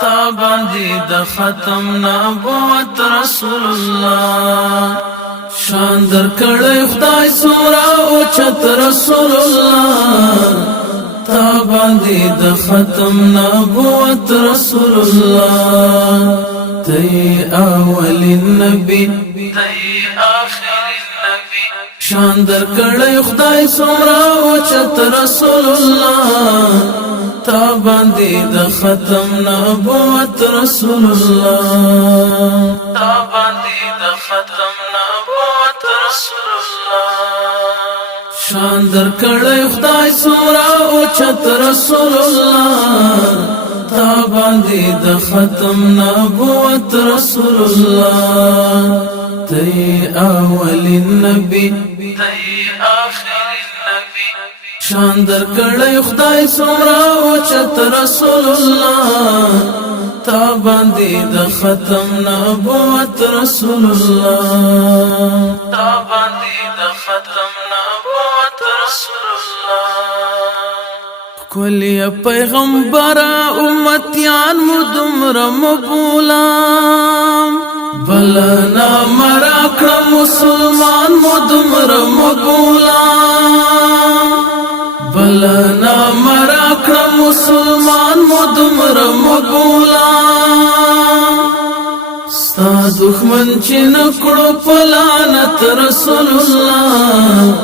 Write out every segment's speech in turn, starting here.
تا باندې د ختم نبوت رسول الله شان در کړی خدای سورا او چت رسول الله تا باندې د ختم نبوت رسول الله تی اول النبی تی آخر النبی شان در کړی خدای سورا او چت رسول الله تا باندې د ختم نبوت رسول الله تا باندې د ختم نبوت رسول الله شان در کړی خدای سورا او چت رسول الله تا باندې د ختم نبوت رسول الله تی اول النبی تی آخر النبی شان در کړی خدای سورا او چت رسول الله تا باندې د ختم نبوت رسول الله تا باندې د ختم نبوت رسول الله کلی پیغمبر امتیان مدمر مبولام بلنا مراکړه مسلمان مدمر مبولام بلنا مراکړه مسلمان مدمر مبولام ستا دښمن چې نکړو پلانت رسول الله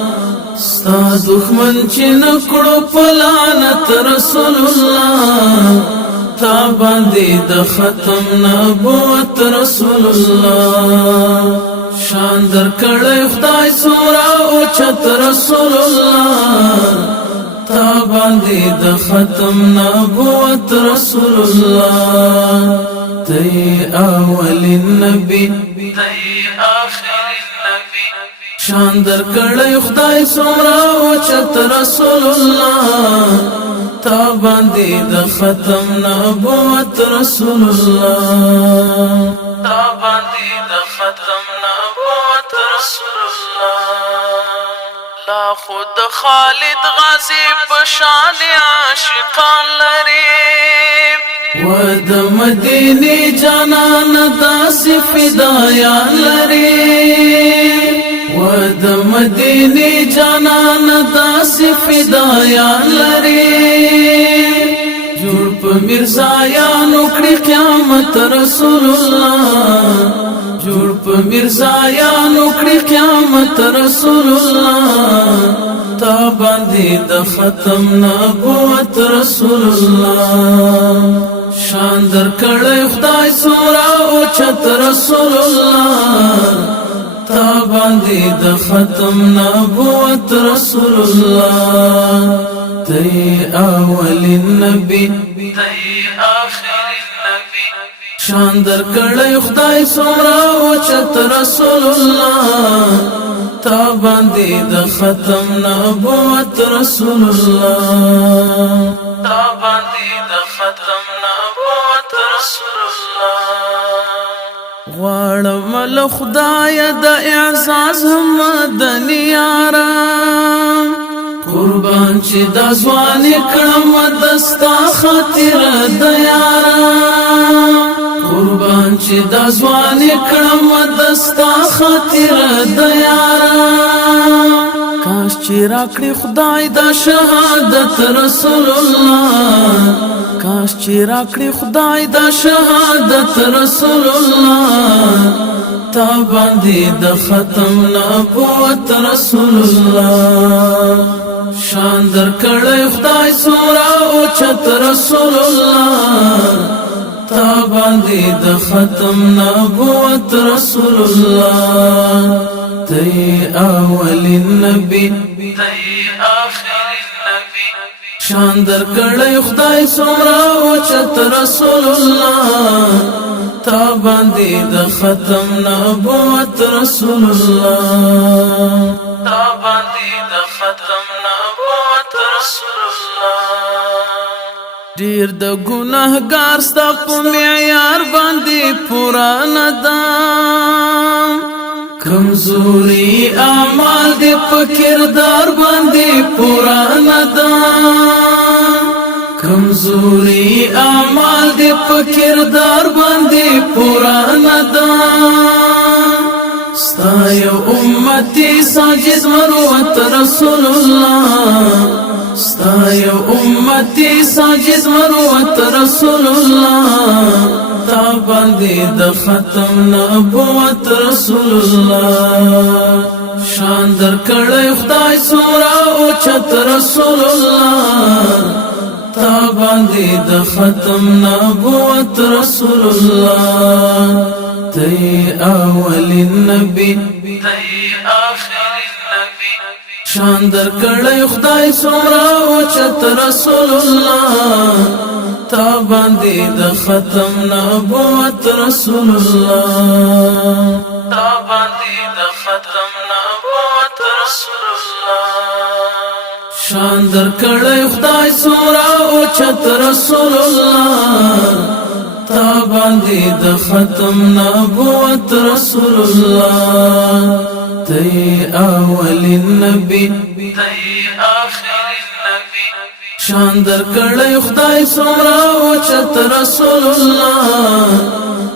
ستا دښمن چې نکړو پلانت رسول الله تا باندې د ختم نبوت رسول الله شان در کړی خدای سورا او چت رسول الله تا باندې د ختم نبوت رسول الله تی اول النبی تی آخر النبی شان در کړی خدای سورا او چت رسول الله تا باندې د ختم نبوت رسول الله تا باندې د ختم نبوت رسول الله لا خود خالد غازی بشان عاشقان لري و د مدینه جانان داس فدایان لري و د مدینه جانان داس فدایان لري جوړ په مرزایانو کړي قیامت رسول الله جوړ په مرزایانو کړي قیامت رسول الله تا باندې د ختم نبوت رسول الله شان در کړی خدای سورا او چت رسول الله تا باندې د ختم نبوت رسول الله تی اول النبی تی آخر النبی شان در کړی خدای سورا او چت رسول الله تا باندې د ختم نبوت رسول الله تا باندې د ختم نبوت رسول الله غواړم له خدای د اعزاز هم دنیارم قربان چې د ځوان کړم دستا خاطر د یارم قربان چې د ځوان کړم دستا خاطر د یارم کاش چې راکړي خدای د شهادت رسول الله کاش چې راکړي خدای د شهادت رسول الله تا باندې د ختم نبوت رسول الله شان در کړی خدای سورا او چت رسول الله تا باندې د ختم نبوت رسول الله تی اول النبی تی آخر النبی شان در کړی خدای سورا او چت رسول الله تا باندې د ختم نبوت رسول الله تا باندې د ختم نبوت رسول الله ډیر د ګناهګار ستا په معیار باندې پورا ندم کمزوري اعمال دې په کردار باندې پورا ندم کمزوری اعمال دی په کردار باندې پورا ندا ستا یو امتی ساجد مروت رسول الله ستا یو امتی ساجد مروت رسول الله تا باندې د ختم نبوت رسول الله شان در کړی خدای سورا او چت رسول الله تا باندې د ختم نبوت رسول الله تی اول النبی تی آخر النبی شان در کړی خدای سورا او چت رسول الله تا باندې د ختم نبوت رسول الله تا باندې د ختم نبوت رسول الله شان در کړی خدای سورا او چت رسول الله تا باندې د ختم نبوت رسول الله تی اول النبی تی آخر النبی شان در کړی خدای سورا او چت رسول الله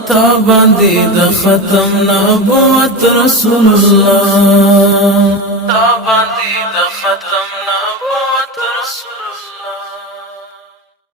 تا باندې د ختم نبوت رسول الله تا باندې د ختم